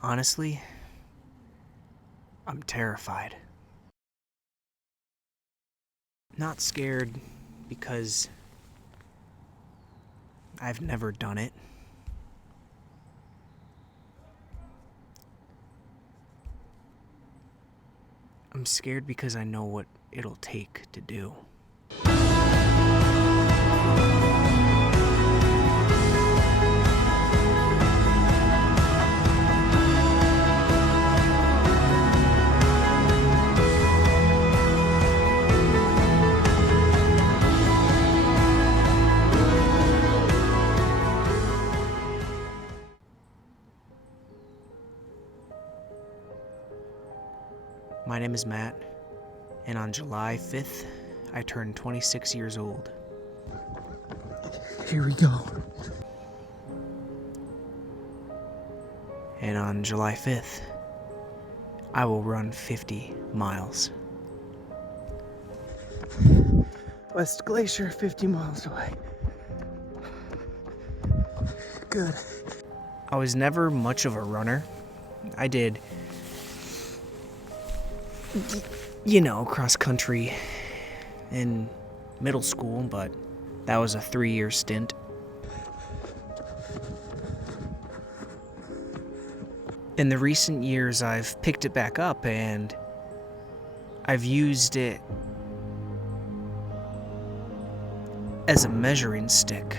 Honestly, I'm terrified. Not scared because I've never done it. I'm scared because I know what it'll take to do. My name is Matt, and on July 5th, I turned 26 years old. Here we go. And on July 5th, I will run 50 miles. West Glacier, 50 miles away. Good. I was never much of a runner. I did, cross country in middle school, but that was a 3-year stint. In the recent years, I've picked it back up and I've used it as a measuring stick.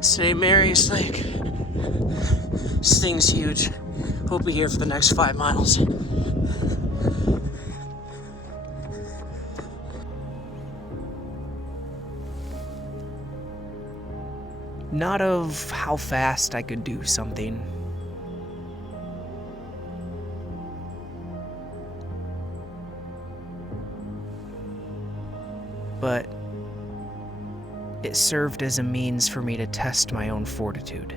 St. Mary's Lake. This thing's huge. We'll be here for the next 5 miles. Not of how fast I could do something, but it served as a means for me to test my own fortitude.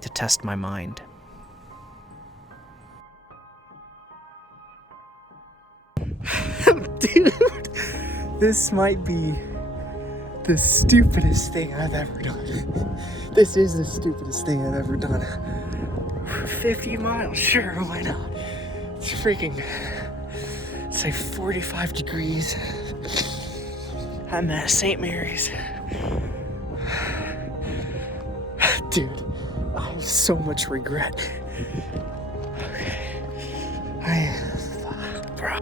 To test my mind. Dude, this might be the stupidest thing I've ever done. This is the stupidest thing I've ever done. 50 miles, sure, why not? It's like 45 degrees. I'm at St. Mary's. Dude, I have so much regret. Bro.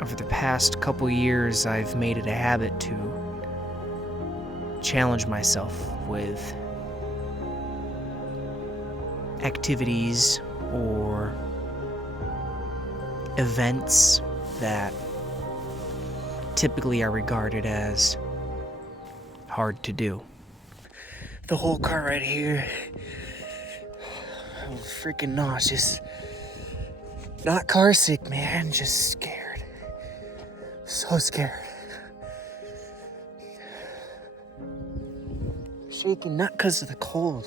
Over the past couple years, I've made it a habit to challenge myself with activities or events that typically are regarded as hard to do. The whole car right here. I'm freaking nauseous. Not car sick, man, just scared. So scared. Shaking, not because of the cold.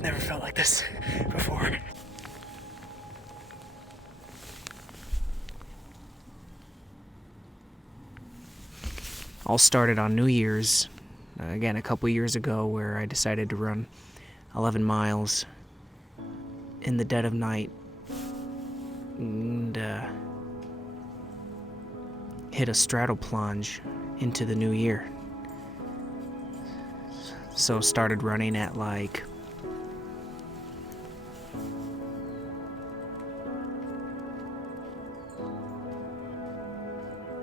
Never felt like this before. All started on New Year's, again a couple years ago, where I decided to run 11 miles in the dead of night and hit a straddle plunge into the new year. So started running at like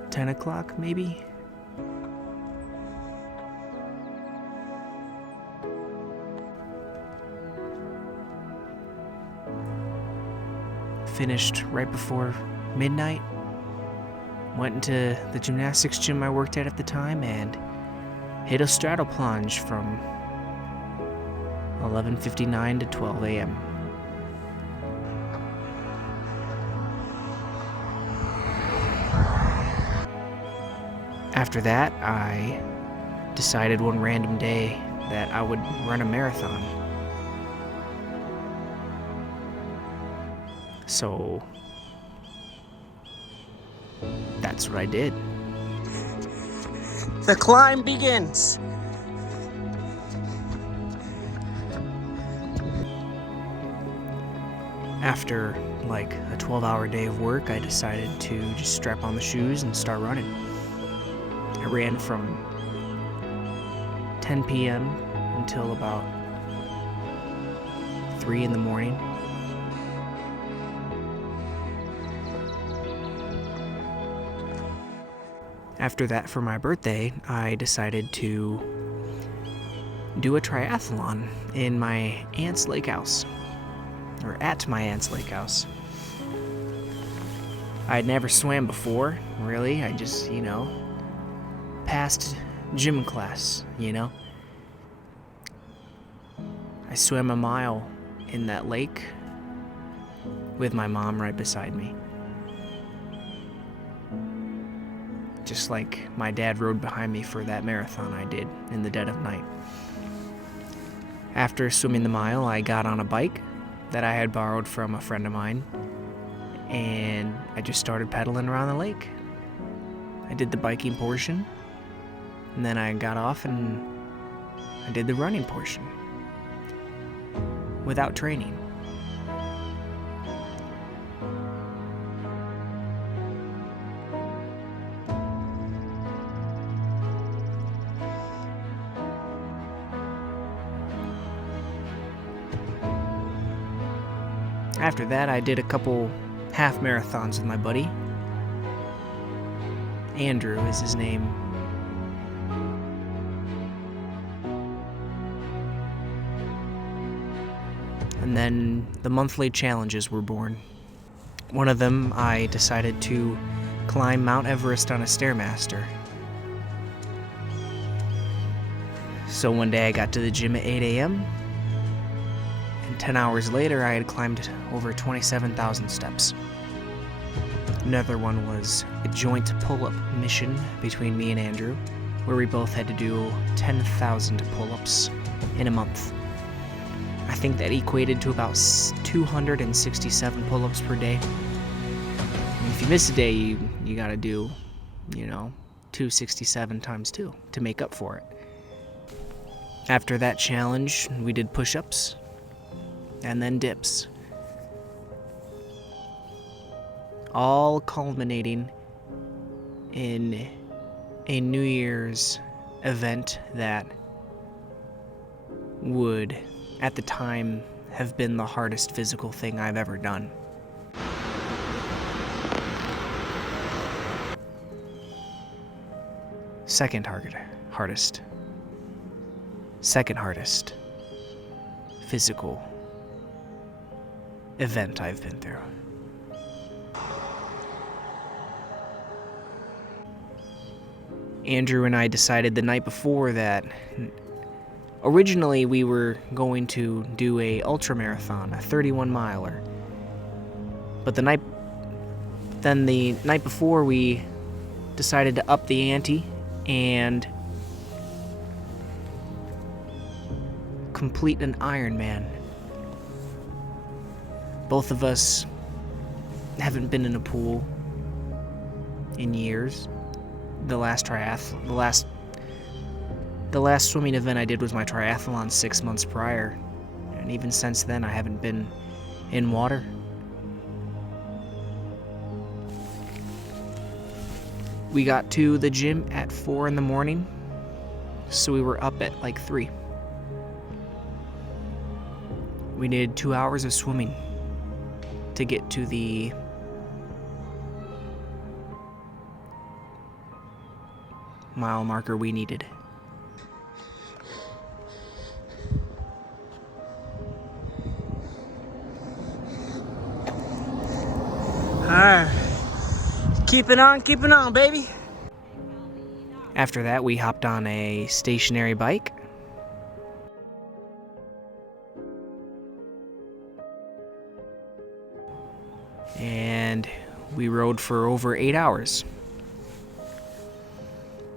10 o'clock maybe. Finished right before midnight. Went into the gymnastics gym I worked at the time and hit a straddle plunge from 11:59 to 12 a.m. After that, I decided one random day that I would run a marathon. So that's what I did. The climb begins. After like a 12-hour day of work, I decided to just strap on the shoes and start running. I ran from 10 p.m. until about 3 in the morning. After that, for my birthday, I decided to do a triathlon in my aunt's lake house, or at my aunt's lake house. I'd never swam before, really. I just, passed gym class, I swam a mile in that lake with my mom right beside me. Just like my dad rode behind me for that marathon I did in the dead of night. After swimming the mile, I got on a bike that I had borrowed from a friend of mine, and I just started pedaling around the lake. I did the biking portion, and then I got off and I did the running portion without training. After that, I did a couple half marathons with my buddy. Andrew is his name. And then the monthly challenges were born. One of them, I decided to climb Mount Everest on a Stairmaster. So one day I got to the gym at 8 a.m., and 10 hours later I had climbed over 27,000 steps. Another one was a joint pull-up mission between me and Andrew, where we both had to do 10,000 pull-ups in a month. I think that equated to about 267 pull-ups per day. And if you miss a day, you gotta do, 267 times 2 to make up for it. After that challenge, we did push-ups and then dips. All culminating in a New Year's event that would, at the time, have been the hardest physical thing I've ever done. Second hardest physical event I've been through. Andrew and I decided the night before that originally we were going to do a ultramarathon, a 31 miler. But the night before we decided to up the ante and complete an Ironman. Both of us haven't been in a pool in years. The last swimming event I did was my triathlon 6 months prior, and even since then I haven't been in water. We got to the gym at 4 in the morning, so we were up at like 3. We needed 2 hours of swimming to get to the mile marker we needed. Alright. Keep it on, baby. After that, we hopped on a stationary bike. And we rode for over 8 hours.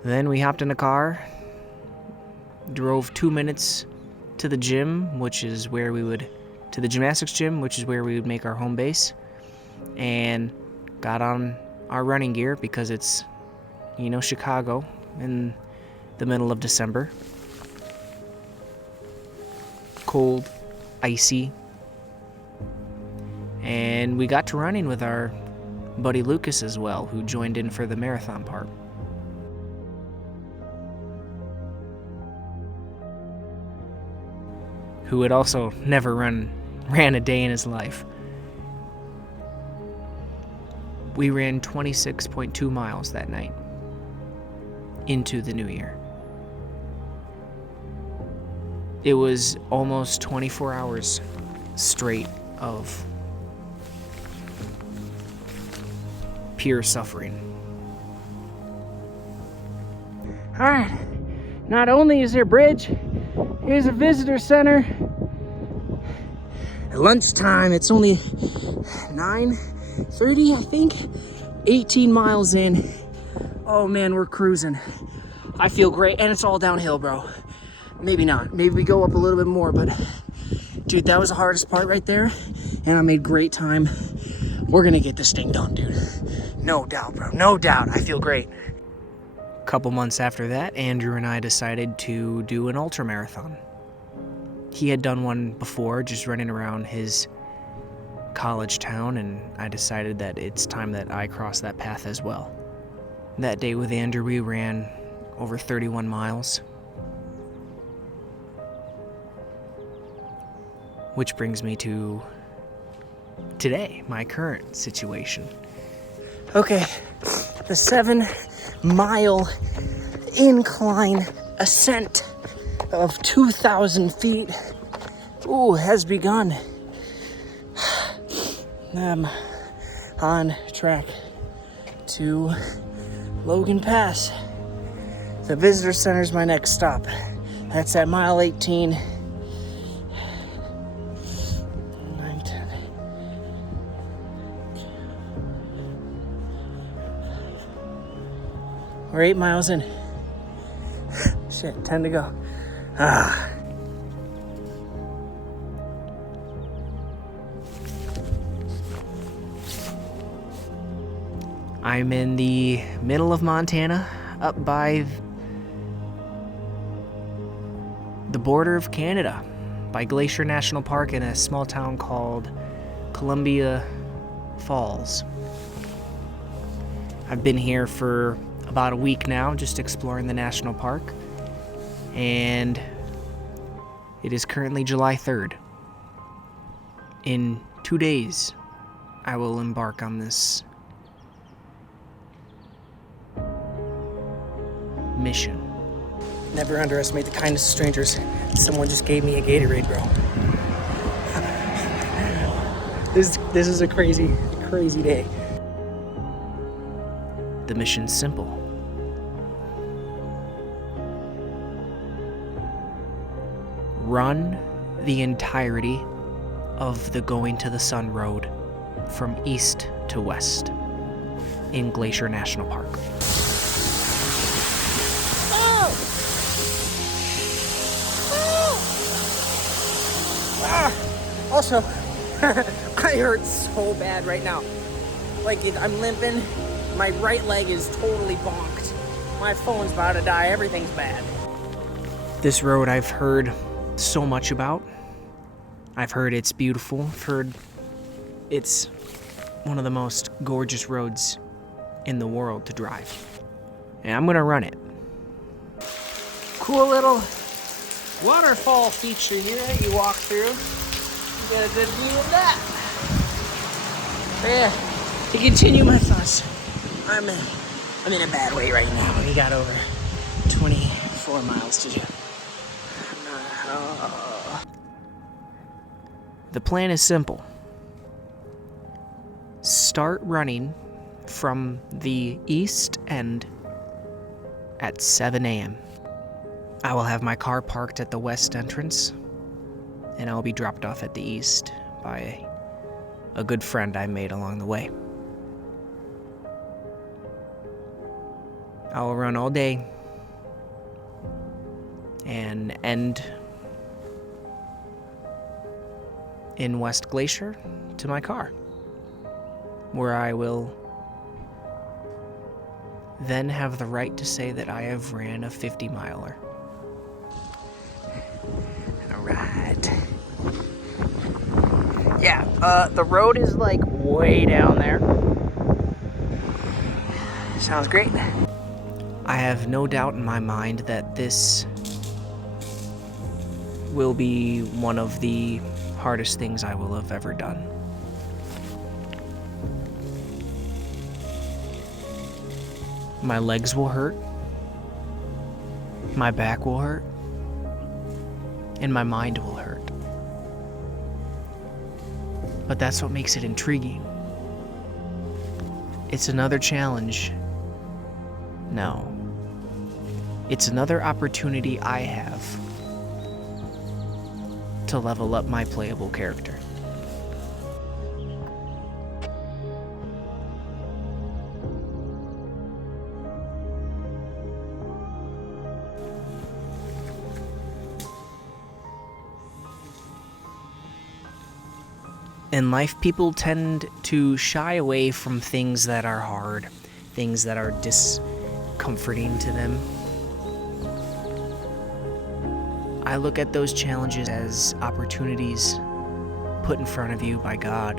Then we hopped in a car, drove 2 minutes to the gym, which is where we would, to the gymnastics gym, which is where we would make our home base, and got on our running gear because it's, Chicago in the middle of December. Cold, icy, and we got to running with our buddy Lucas as well, who joined in for the marathon part. Who had also never ran a day in his life. We ran 26.2 miles that night into the new year. It was almost 24 hours straight of pure suffering. All right, not only is there a bridge, here's a visitor center. At lunchtime, it's only 9:30, I think. 18 miles in. Oh man, we're cruising. I feel great, and it's all downhill, bro. Maybe not. Maybe we go up a little bit more, but dude, that was the hardest part right there, and I made great time. We're gonna get this thing done, dude. No doubt, bro. No doubt. I feel great. A couple months after that, Andrew and I decided to do an ultramarathon. He had done one before, just running around his college town, and I decided that it's time that I cross that path as well. That day with Andrew, we ran over 31 miles. Which brings me to today, my current situation. Okay, the 7-mile incline ascent of 2,000 feet, has begun. I'm on track to Logan Pass. The visitor center is my next stop. That's at mile 18. 9, 10. We're 8 miles in. Shit, 10 to go. I'm in the middle of Montana, up by the border of Canada, by Glacier National Park in a small town called Columbia Falls. I've been here for about a week now, just exploring the national park, and it is currently July 3rd. In 2 days, I will embark on this mission. Never underestimate the kindness of strangers. Someone just gave me a Gatorade, bro. This is a crazy day. The mission's simple. Run the entirety of the Going to the Sun Road from east to west in Glacier National Park. Also, I hurt so bad right now. Like, I'm limping. My right leg is totally bonked. My phone's about to die. Everything's bad. This road I've heard so much about. I've heard it's beautiful. I've heard it's one of the most gorgeous roads in the world to drive. And I'm gonna run it. Cool little waterfall feature here that you walk through. You get a good view of that. But yeah, to continue my thoughts, I'm in a bad way right now. We got over 24 miles to do. The plan is simple. Start running from the east end at 7 a.m. I will have my car parked at the west entrance, and I'll be dropped off at the east by a good friend I made along the way. I will run all day and end in West Glacier to my car, where I will then have the right to say that I have ran a 50-miler. Alright. Yeah, the road is like way down there. Sounds great. I have no doubt in my mind that this will be one of the hardest things I will have ever done. My legs will hurt, my back will hurt, and my mind will hurt. But that's what makes it intriguing. It's another challenge. No. It's another opportunity I have to level up my playable character. In life, people tend to shy away from things that are hard, things that are discomforting to them. I look at those challenges as opportunities put in front of you by God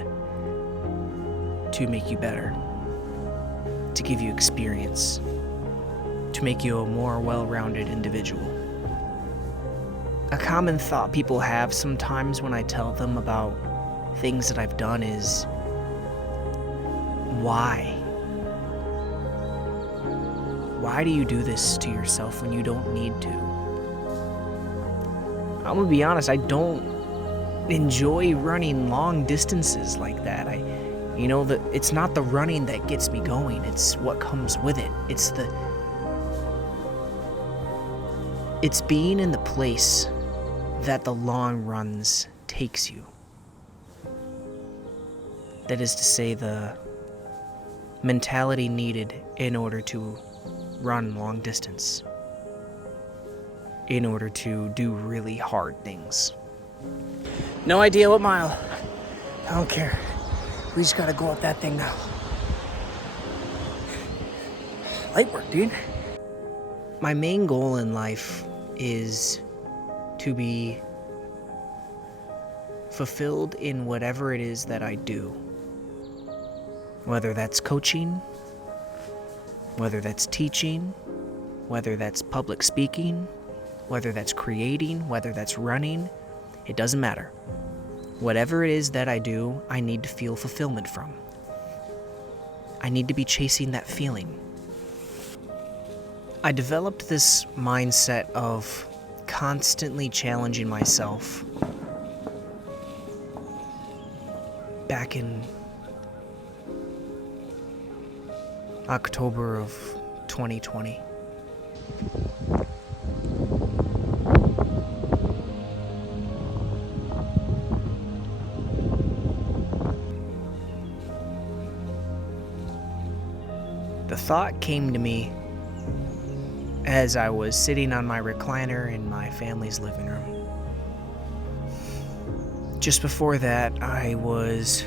to make you better, to give you experience, to make you a more well-rounded individual. A common thought people have sometimes when I tell them about things that I've done is, why? Why do you do this to yourself when you don't need to? I'm gonna be honest, I don't enjoy running long distances like that. It's not the running that gets me going, it's what comes with it. It's being in the place that the long runs takes you. That is to say, the mentality needed in order to run long distance, in order to do really hard things. No idea what mile. I don't care. We just gotta go up that thing now. Light work, dude. My main goal in life is to be fulfilled in whatever it is that I do. Whether that's coaching, whether that's teaching, whether that's public speaking, whether that's creating, whether that's running, it doesn't matter. Whatever it is that I do, I need to feel fulfillment from. I need to be chasing that feeling. I developed this mindset of constantly challenging myself back in October of 2020. The thought came to me as I was sitting on my recliner in my family's living room. Just before that, I was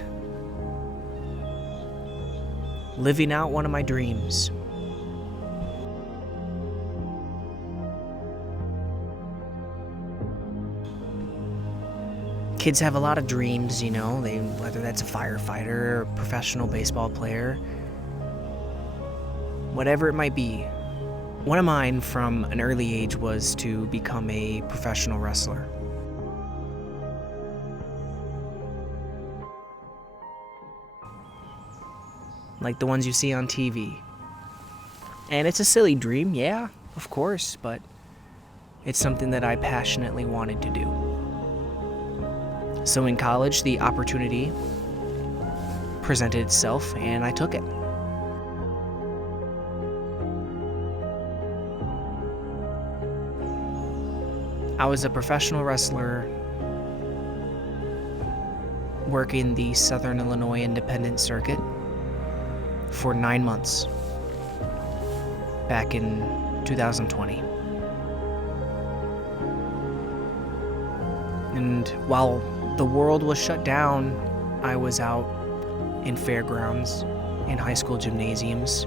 living out one of my dreams. Kids have a lot of dreams, whether that's a firefighter or a professional baseball player, whatever it might be. One of mine from an early age was to become a professional wrestler. Like the ones you see on TV. And it's a silly dream, yeah, of course, but it's something that I passionately wanted to do. So in college, the opportunity presented itself, and I took it. I was a professional wrestler working the Southern Illinois Independent Circuit for 9 months. back in 2020. And while the world was shut down, I was out in fairgrounds, in high school gymnasiums,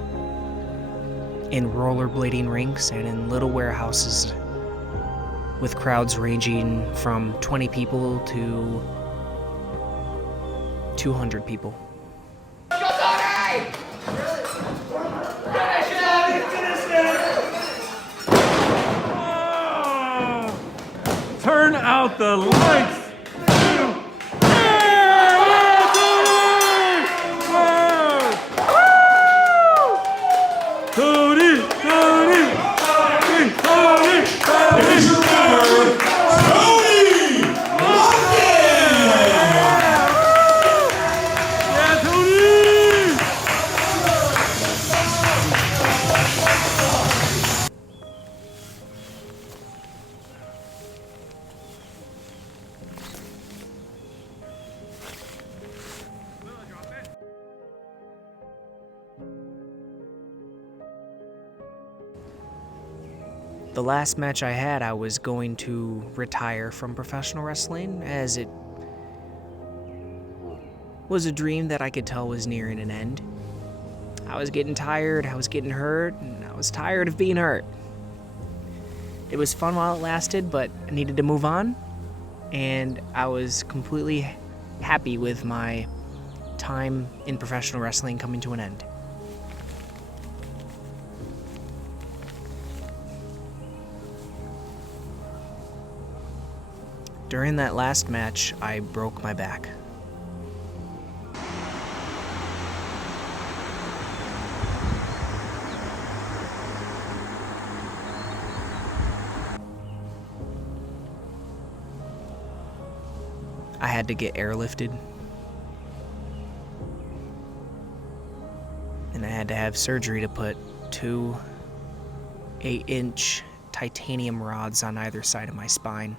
in rollerblading rinks, and in little warehouses with crowds ranging from 20 people to 200 people. Turn out the lights! Tony! Tony! Tony! Tony! Yeah, Tony! The last match I had, I was going to retire from professional wrestling, as it was a dream that I could tell was nearing an end. I was getting tired, I was getting hurt, and I was tired of being hurt. It was fun while it lasted, but I needed to move on, and I was completely happy with my time in professional wrestling coming to an end. During that last match, I broke my back. I had to get airlifted. And I had to have surgery to put 2 8-inch titanium rods on either side of my spine.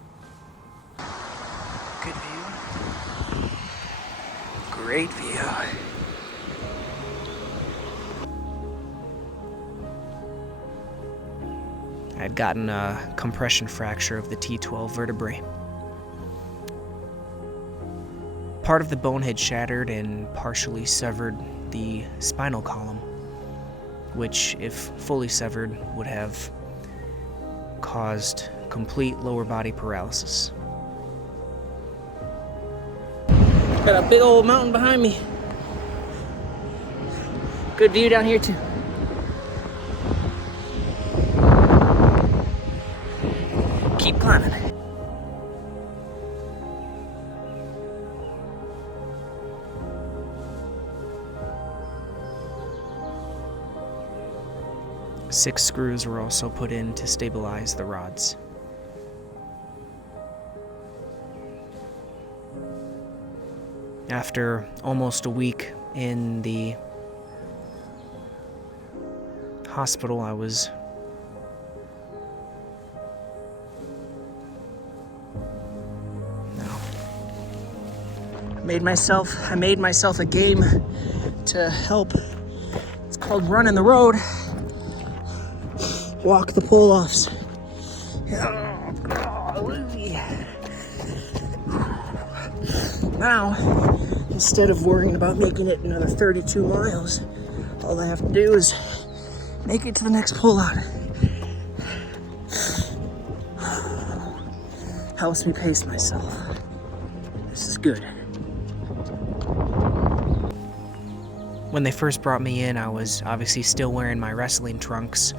Good view. Great view. I had gotten a compression fracture of the T12 vertebrae. Part of the bone had shattered and partially severed the spinal column, which, if fully severed, would have caused complete lower body paralysis. Got a big old mountain behind me. Good view down here too. Keep climbing. Six screws were also put in to stabilize the rods. After almost a week in the hospital, I was I made myself a game to help. It's called Running the Road. Walk the pull-offs. Now, instead of worrying about making it another 32 miles, all I have to do is make it to the next pull-out. Helps me pace myself. This is good. When they first brought me in, I was obviously still wearing my wrestling trunks.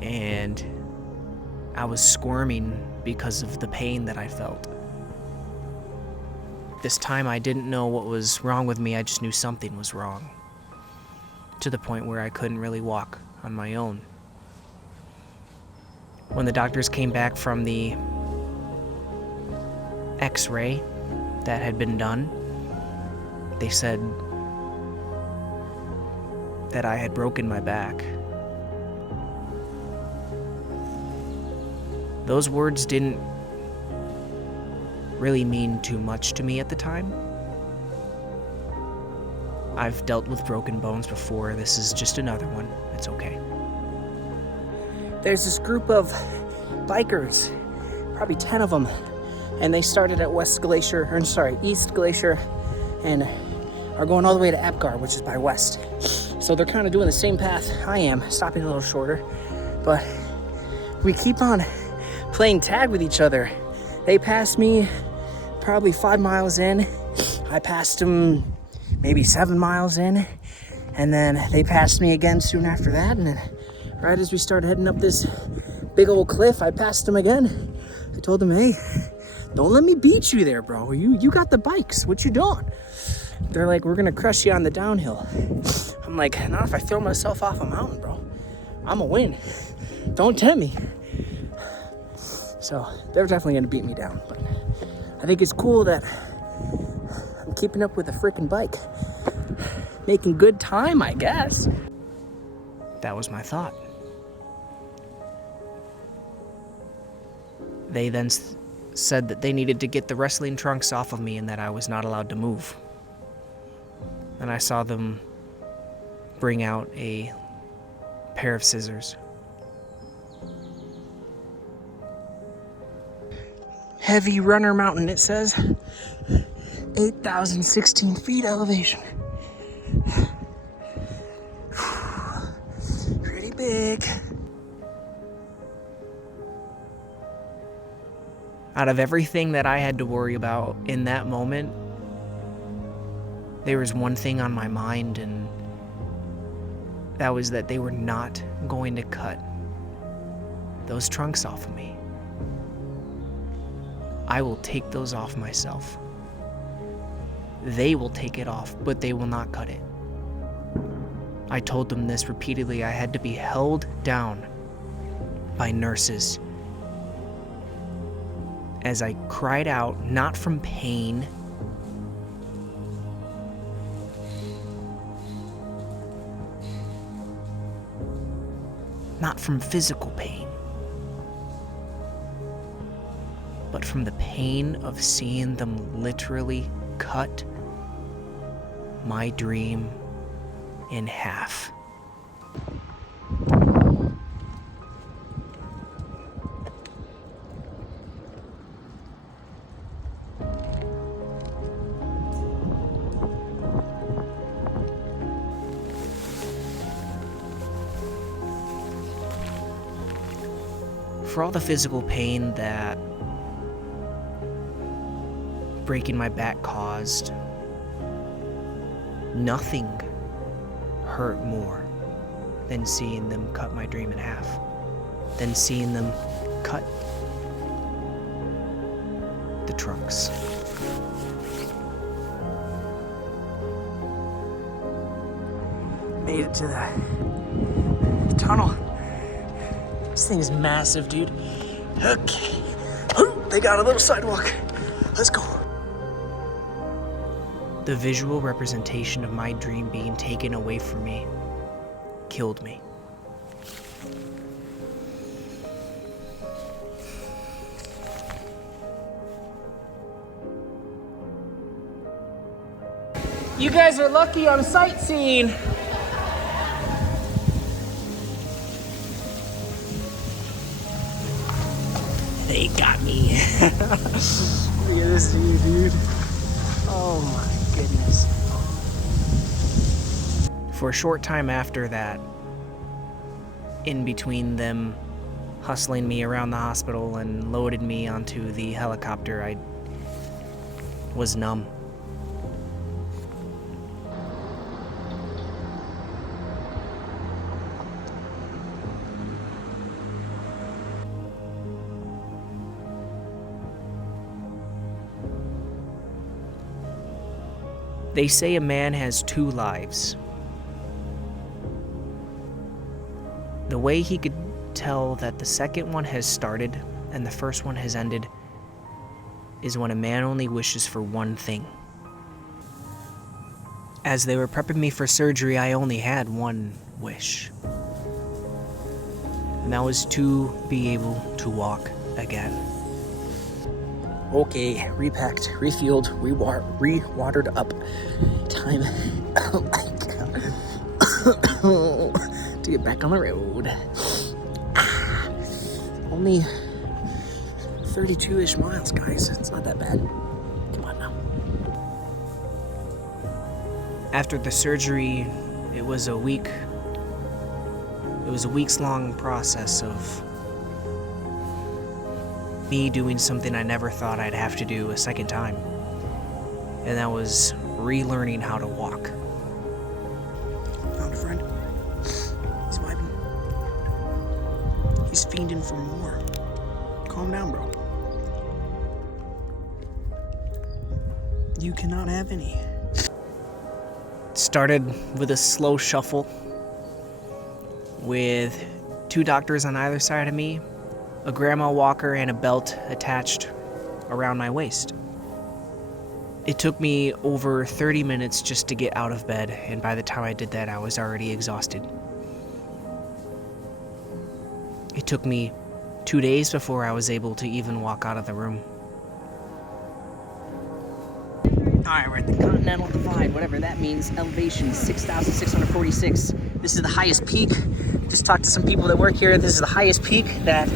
And I was squirming because of the pain that I felt. This time I didn't know what was wrong with me, I just knew something was wrong. To the point where I couldn't really walk on my own. When the doctors came back from the X-ray that had been done, they said that I had broken my back. Those words didn't really mean too much to me at the time. I've dealt with broken bones before. This is just another one. It's okay. There's this group of bikers, probably 10 of them, and they started at East Glacier, and are going all the way to Apgar, which is by West. So they're kind of doing the same path I am, stopping a little shorter, but we keep on playing tag with each other. They passed me probably 5 miles in. I passed them maybe 7 miles in, and then they passed me again soon after that, and then right as we started heading up this big old cliff, I passed them again. I told them, hey, don't let me beat you there, bro. You got the bikes. What you doing? They're like, we're gonna crush you on the downhill. I'm like, not if I throw myself off a mountain, bro. I'm a win. Don't tempt me. So they're definitely gonna beat me down. But I think it's cool that I'm keeping up with a freaking bike. Making good time, I guess. That was my thought. They then said that they needed to get the wrestling trunks off of me and that I was not allowed to move. And I saw them bring out a pair of scissors. Heavy Runner Mountain, it says. 8,016 feet elevation. Pretty big. Out of everything that I had to worry about in that moment, there was one thing on my mind, and that was that they were not going to cut those trunks off of me. I will take those off myself. They will take it off, but they will not cut it. I told them this repeatedly. I had to be held down by nurses as I cried out, not from pain, not from physical pain, but from the pain of seeing them literally cut my dream in half. For all the physical pain that breaking my back caused, nothing hurt more than seeing them cut my dream in half, than seeing them cut the trunks. Made it to the tunnel. This thing is massive, dude. Okay. They got a little sidewalk. Let's go. The visual representation of my dream being taken away from me killed me. You guys are lucky I'm sightseeing. They got me. Look at this view, dude. Oh my goodness. For a short time after that, in between them hustling me around the hospital and loaded me onto the helicopter, I was numb. They say a man has 2 lives. The way he could tell that the second one has started and the first one has ended is when a man only wishes for one thing. As they were prepping me for surgery, I only had one wish. And that was to be able to walk again. Okay, repacked, refueled, re-watered up. Time oh my God. To get back on the road. Only 32-ish miles, guys. It's not that bad. Come on now. After the surgery, it was a week's long process of me doing something I never thought I'd have to do a second time. And that was relearning how to walk. Found a friend. He's vibing. He's fiending for more. Calm down, bro. You cannot have any. Started with a slow shuffle with 2 doctors on either side of me, a grandma walker, and a belt attached around my waist. It took me over 30 minutes just to get out of bed, and by the time I did that, I was already exhausted. It took me 2 days before I was able to even walk out of the room. Alright, we're at the Continental Divide, whatever that means. Elevation 6,646. This is the highest peak. Just talked to some people that work here. This is the highest peak that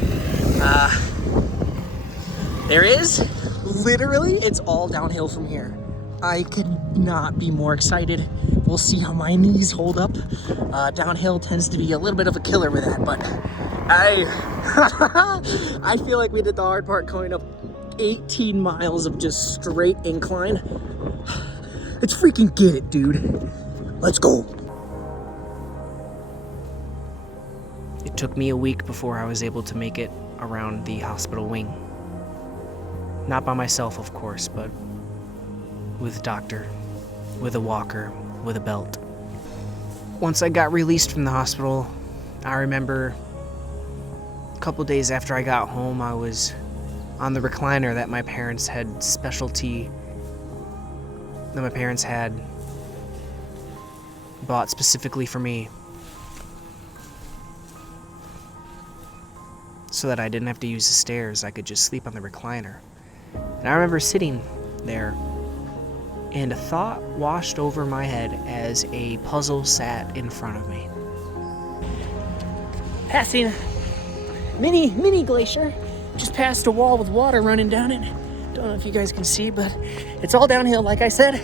there is. Literally, it's all downhill from here. I could not be more excited. We'll see how my knees hold up. Downhill tends to be a little bit of a killer with that, but I feel like we did the hard part going up 18 miles of just straight incline. Let's freaking get it, dude. Let's go. It took me a week before I was able to make it around the hospital wing. Not by myself, of course, but with a doctor, with a walker, with a belt. Once I got released from the hospital, I remember a couple days after I got home, I was on the recliner that my parents had bought specifically for me, so that I didn't have to use the stairs. I could just sleep on the recliner. And I remember sitting there, and a thought washed over my head as a puzzle sat in front of me. Passing mini glacier. Just passed a wall with water running down it. Don't know if you guys can see, but it's all downhill, like I said.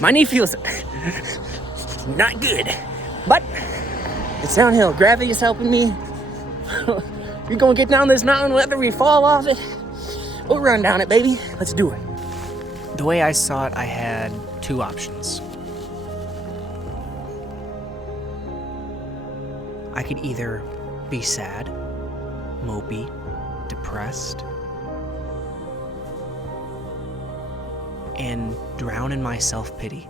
My knee feels not good, but it's downhill. Gravity is helping me. We're gonna get down this mountain, whether we fall off it, we'll run down it, baby. Let's do it. The way I saw it, I had 2 options. I could either be sad, mopey, depressed, and drown in my self-pity.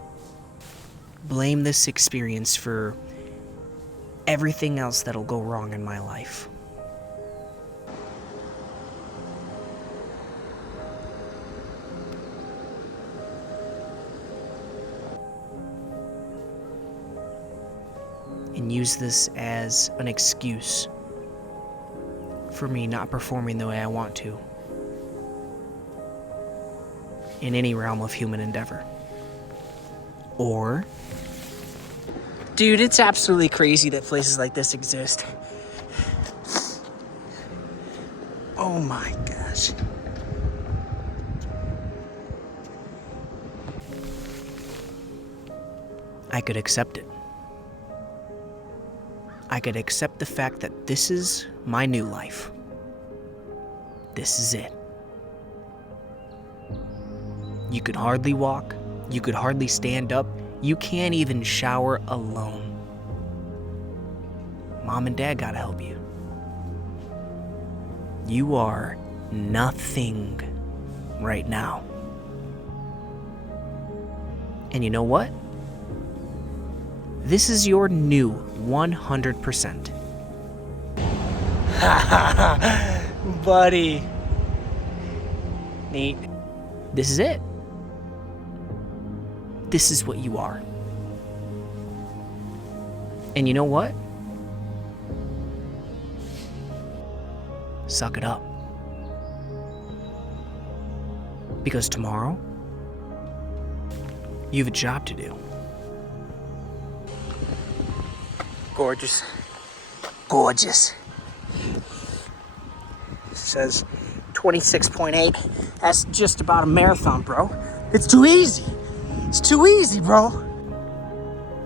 Blame this experience for everything else that'll go wrong in my life. And use this as an excuse for me not performing the way I want to in any realm of human endeavor. Or, Dude, it's absolutely crazy that places like this exist. Oh my gosh. I could accept it. I could accept the fact that this is my new life. This is it. You could hardly walk. You could hardly stand up. You can't even shower alone. Mom and Dad gotta help you. You are nothing right now. And you know what? This is your new 100%. Buddy. Neat. This is it. This is what you are. And you know what? suck it up. Because tomorrow, you have a job to do. Gorgeous. Gorgeous. Says 26.8. That's just about a marathon, bro. It's too easy. It's too easy, bro.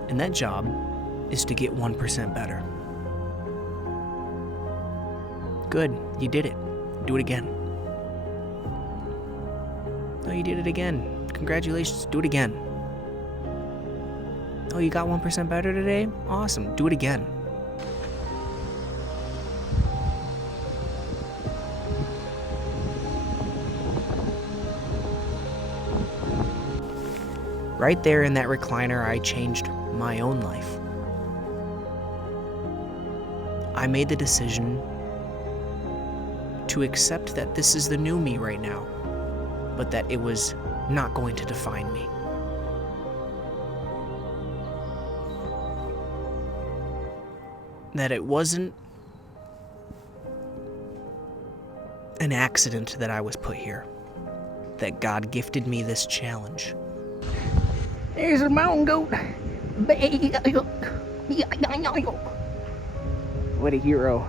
And that job is to get 1% better. Good, you did it. Do it again. Oh, you did it again. Congratulations, do it again. Oh, you got 1% better today? Awesome, do it again. Right there in that recliner, I changed my own life. I made the decision to accept that this is the new me right now, but that it was not going to define me. That it wasn't an accident that I was put here. That God gifted me this challenge. There's a mountain goat. What a hero.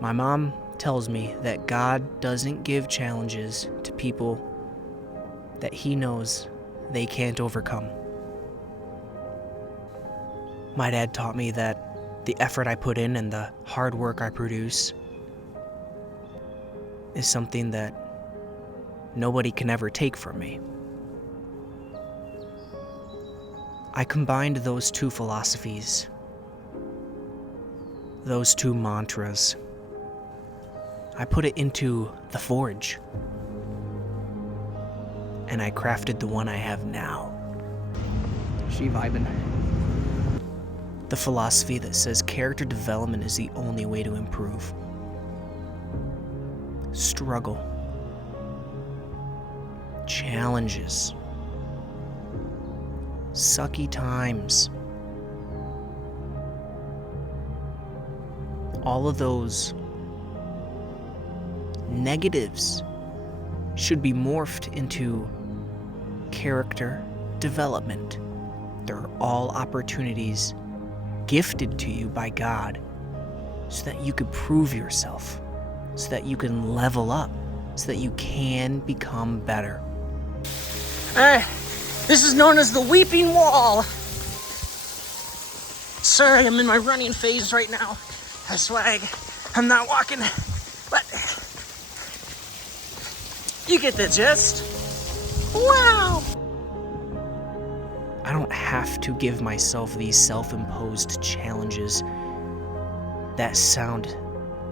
My mom tells me that God doesn't give challenges to people that he knows they can't overcome. My dad taught me that the effort I put in and the hard work I produce is something that nobody can ever take from me. I combined those two philosophies, those two mantras. I put it into the forge, and I crafted the one I have now. She vibing. The philosophy that says character development is the only way to improve. Struggle, challenges, sucky times, all of those negatives should be morphed into character development. They're all opportunities gifted to you by God so that you could prove yourself, so that you can level up, so that you can become better. This is known as the Weeping Wall. Sorry, I'm in my running phase right now. That's why I'm not walking, but you get the gist. Wow! I don't have to give myself these self-imposed challenges that sound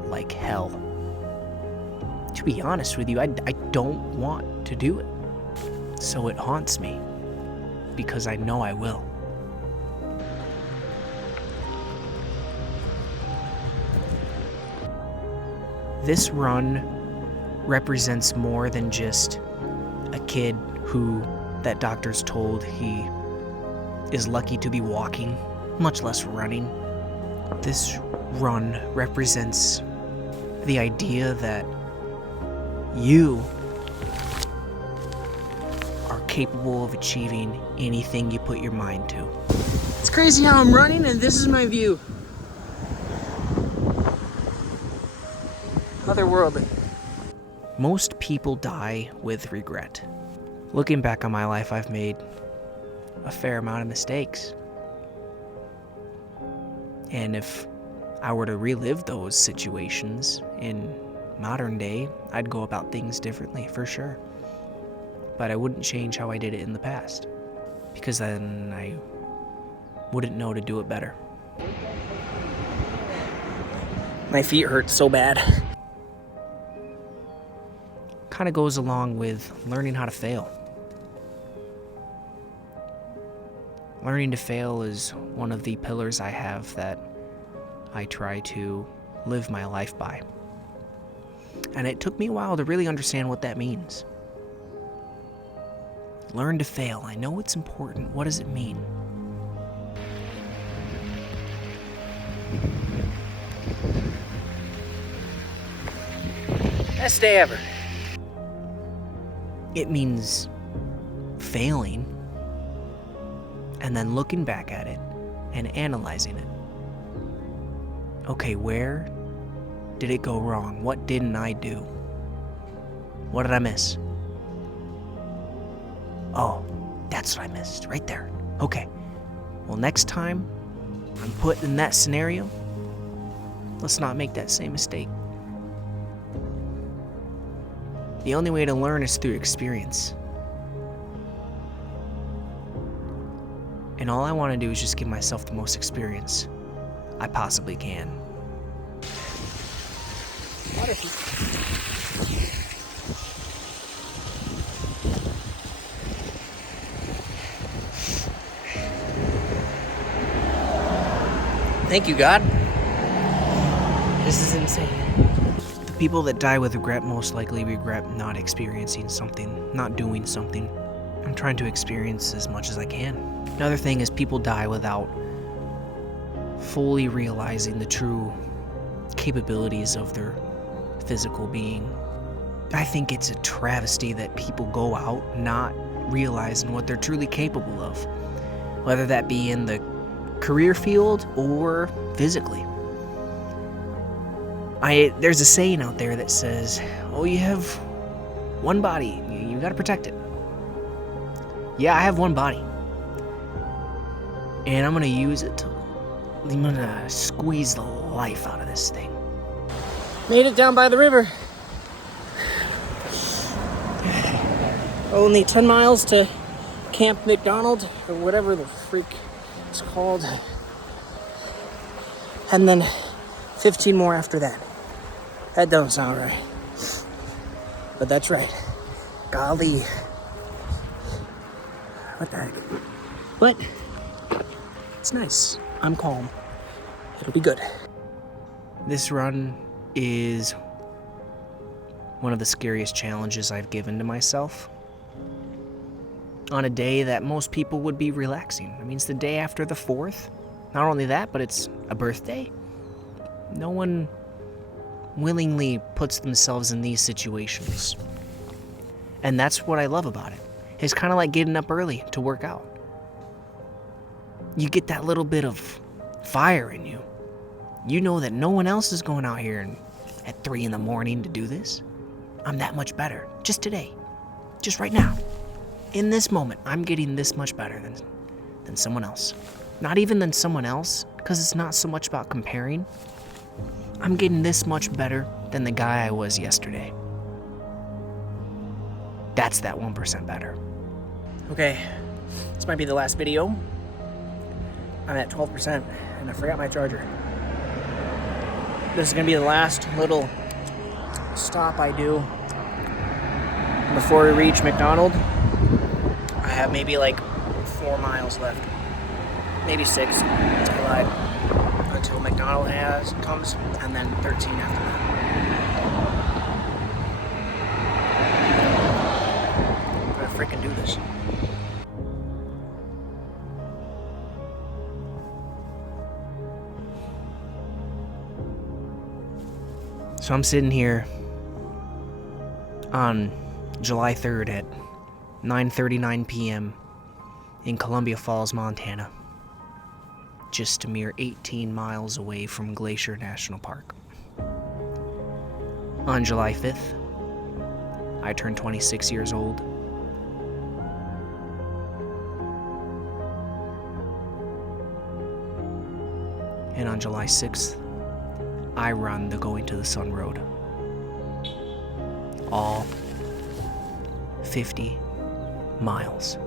like hell. To be honest with you, I don't want to do it. So it haunts me, because I know I will. This run represents more than just a kid who that doctors told he is lucky to be walking, much less running. This run represents the idea that you are capable of achieving anything you put your mind to. It's crazy how I'm running and this is my view. Otherworldly. Most people die with regret. Looking back on my life, I've made a fair amount of mistakes. And if I were to relive those situations in modern day, I'd go about things differently, for sure. But I wouldn't change how I did it in the past, because then I wouldn't know to do it better. My feet hurt so bad. Kind of goes along with learning how to fail. Learning to fail is one of the pillars I have that I try to live my life by. And it took me a while to really understand what that means. Learn to fail. I know it's important. What does it mean? Best day ever. It means failing and then looking back at it and analyzing it. Okay, where did it go wrong? What didn't I do? What did I miss? Oh, that's what I missed, right there. Okay, well, next time I'm put in that scenario, let's not make that same mistake. The only way to learn is through experience. And all I want to do is just give myself the most experience I possibly can. Thank you, God. This is insane. The people that die with regret most likely regret not experiencing something, not doing something. I'm trying to experience as much as I can. Another thing is people die without fully realizing the true capabilities of their physical being. I think it's a travesty that people go out not realizing what they're truly capable of, whether that be in the career field or physically. There's a saying out there that says, oh, you have one body, you gotta protect it. Yeah, I have one body. And I'm gonna use it I'm gonna squeeze the life out of this thing. Made it down by the river. Only 10 miles to Camp McDonald, or whatever the freak it's called. And then 15 more after that. That doesn't sound right. But that's right. Golly. What the heck? But it's nice. I'm calm. It'll be good. This run is one of the scariest challenges I've given to myself. On a day that most people would be relaxing. I mean, it's the day after the 4th. Not only that, but it's a birthday. No one willingly puts themselves in these situations. And that's what I love about it. It's kind of like getting up early to work out. You get that little bit of fire in you. You know that no one else is going out here at 3 a.m. to do this. I'm that much better. Just today. Just right now. In this moment, I'm getting this much better than someone else. Not even than someone else, because it's not so much about comparing. I'm getting this much better than the guy I was yesterday. That's that 1% better. Okay, this might be the last video. I'm at 12%, and I forgot my charger. This is gonna be the last little stop I do before we reach McDonald. I have maybe like 4 miles left. Maybe 6, I lied. Until McDonald comes, and then 13 after that. I'm gonna freaking do this. So I'm sitting here on July 3rd at 9:39 p.m. in Columbia Falls, Montana. Just a mere 18 miles away from Glacier National Park. On July 5th, I turned 26 years old. And on July 6th, I run the Going to the Sun Road. All 50 miles.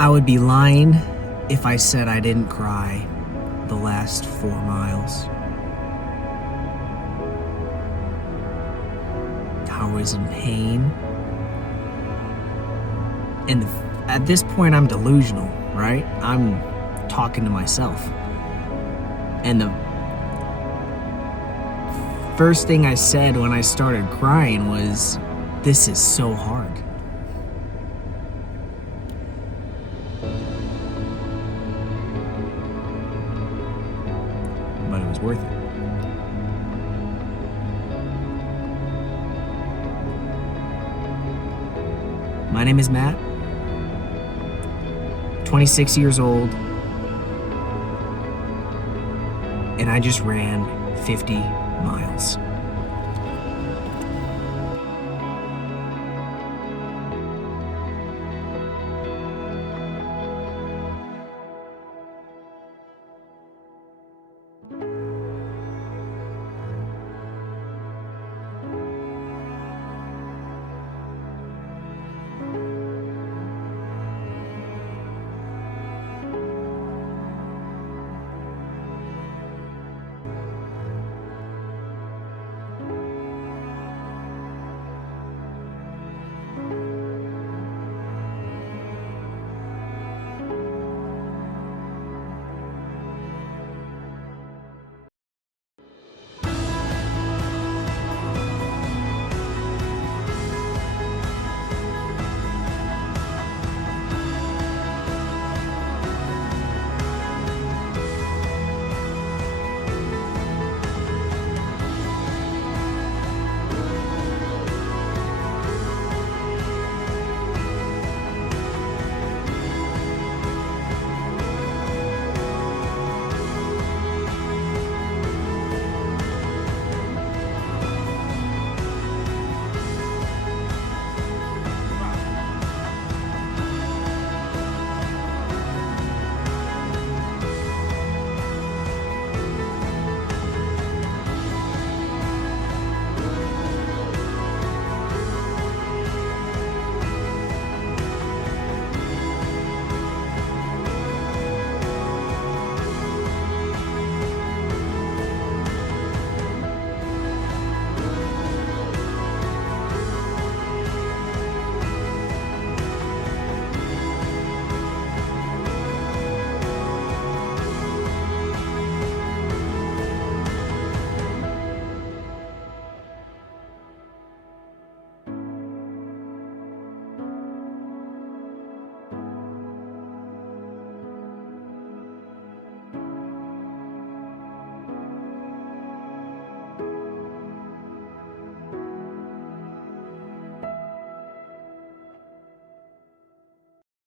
I would be lying if I said I didn't cry the last 4 miles. I was in pain. And at this point, I'm delusional, right? I'm talking to myself. And the first thing I said when I started crying was, "This is so hard." But it was worth it. My name is Matt, 26 years old, and I just ran 50 miles.